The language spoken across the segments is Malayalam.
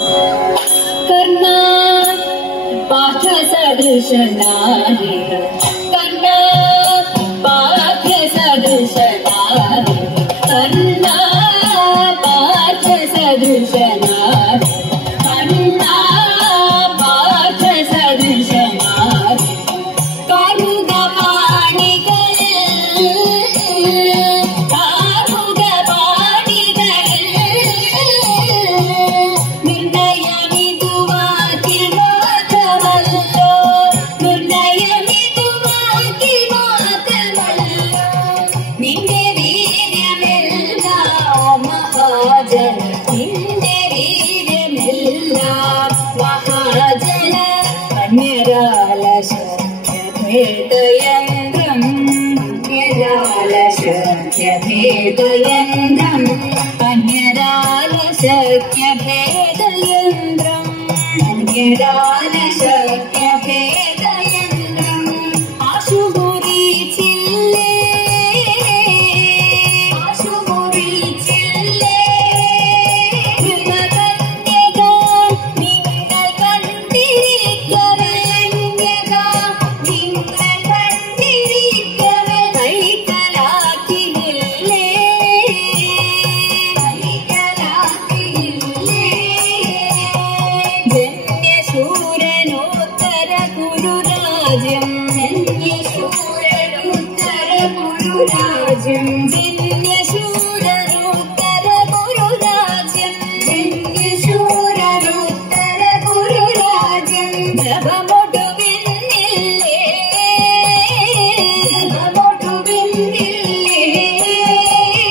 कर्णा पाठ सदृश नारी कर्णा पाठ सदृश नारी कर्णा पाठ सदृश नारी कर्णा पाठ सदृश नारी कारुग भेदयन्द्रम् अन्यदालशक्यभेदयन्द्रम् अन्यदालशक्यभेदयन्द्रम् आशुमुरी चिल्ले आशुमुरी चिल्ले ृमकन्यगा निन्न कण्डिरिकरण्यगा निन्न कण्डिरिकर कैकलाकिनिल्ले जन्यशूरनोत्तर कुरुराज्यम् जन्यशूरनोत्तर कुरुराज्यम् जन्यशूरनोत्तर कुरुराज्यम् जन्यशूरनोत्तर कुरुराज्यम् जपमोटुविन्निल्ले जपमोटुविन्निल्ले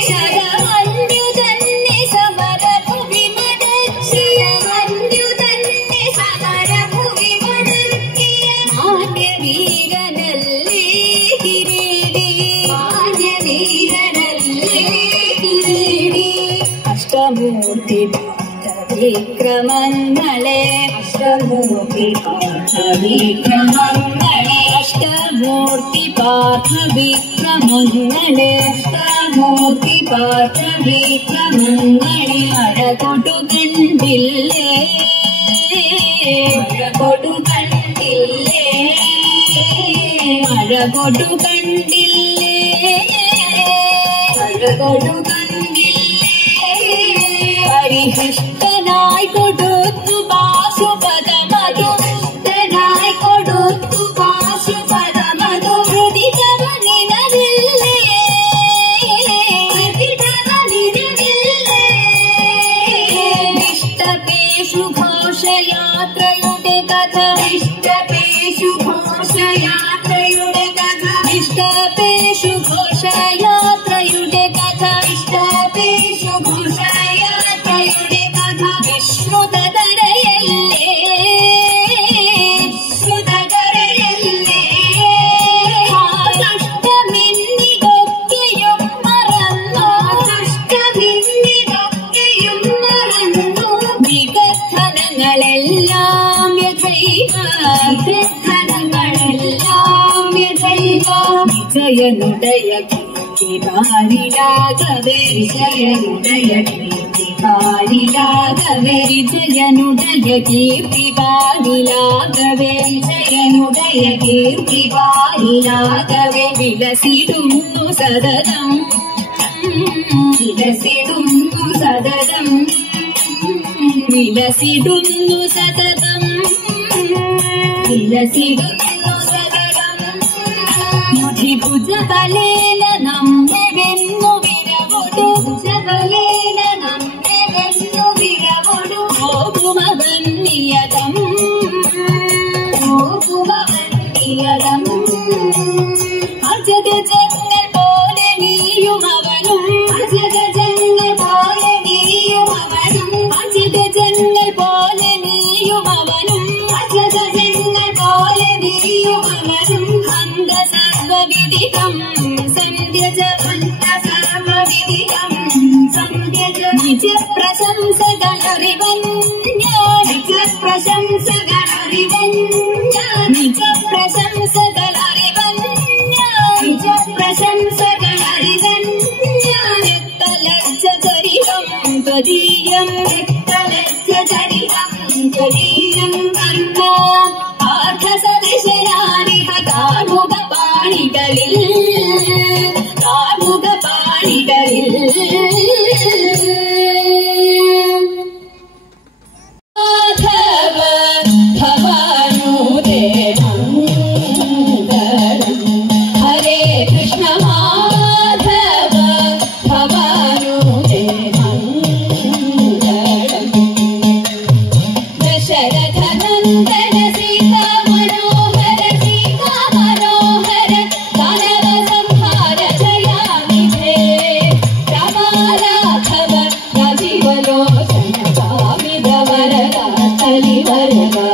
शरमन्युदन्नि समरभुविमदर्शिय मन्युदन्नि समरभुविमदर्शिय मान्यवीरनल्ले किरीടി मान्यवीरनल्ले किरीടി अष्टमूर्ति विक्रमङ्गले अष्टमूर्ति विक्रमङ्गले अष्टमूर्ति पार्थ विक्रमङ्गले अष्टमूर्ति पार्थ विक्रमङ्गले अडकोटु कंडिल्ले अडकोटु कंडिल्ले अडकोटु कंडिल्ले अडकोटु परिहृष्टनाय कोडुत्तु पाशुपदमधु हृष्टनाय कोडुत्तु पाशुपदमधु हृदितवनिनविल्ले हृदितवनिनविल्ले इष्टपेषु घोषयात्रयुटे कथा इष्टपेषु घोषयात्रयुटे कथा इष्टपेषु घोषयात्रयुटे कथा इष्टपेषु घोषयात्रयुटे कथा विष्णुतदरयल्ले വിഷ്ണുതദരയल्ले അഷ്ടമിന്നിതൊക്കെയും മറന്നു അഷ്ടമിന്നിതൊക്കെയും മറന്നു വികഥനങ്ങളെല്ലാം യഥൈവ വികഥനങ്ങളെല്ലാം യഥൈവ വിജയനുടയ കീർത്തിപാരിലാകവേ വിജയനുടയ കീർത്തിപാരിലാകവേ വിജയനുടയ കീർത്തിപാരിലാകവേ വിജയനുടയ കീർത്തിപാരിലാകവേ വിലസിടുന്നു സതതം വിലസിടുന്നു സതതം വിലസിടുന്നു സതതം വിലസിടുന്നു സതതം യുധിഭുജബലേന നമ്മെവെന്നു വിരവൊടു ഭുജബലേന നമ്മെവെന്നു വിരവൊടു പോകുമവന്നിയതം പോകുമവന്നിയതം അജഗജങ്ങൾ പോലെ നീയുമവനും അജഗജങ്ങൾ പോലെ നീയുമവനും അജഗജങ്ങൾ പോലെ നീയുമവനും അജഗജങ്ങൾ പോലെ നീയുമവനും ഹന്ത സർവവിദിതം സന്ധ്യജ ഹന്ത സർവവിദിതം സന്ധ്യജ നിജ പ്രശംസകളറിവഞ്ഞ നിജ പ്രശംസകളറിവഞ്ഞ നിജ പ്രശംസകളറിവഞ്ഞ നിജ പ്രശംസകളറിവഞ്ഞ രക്തലജ്ജ ചരിതം ത്വദീയം രക്തലജ്ജ ചരിതം पङ्कजीनं कर्णा पार्थसदृशरानिह कार्मुकपाणिகளில் Hare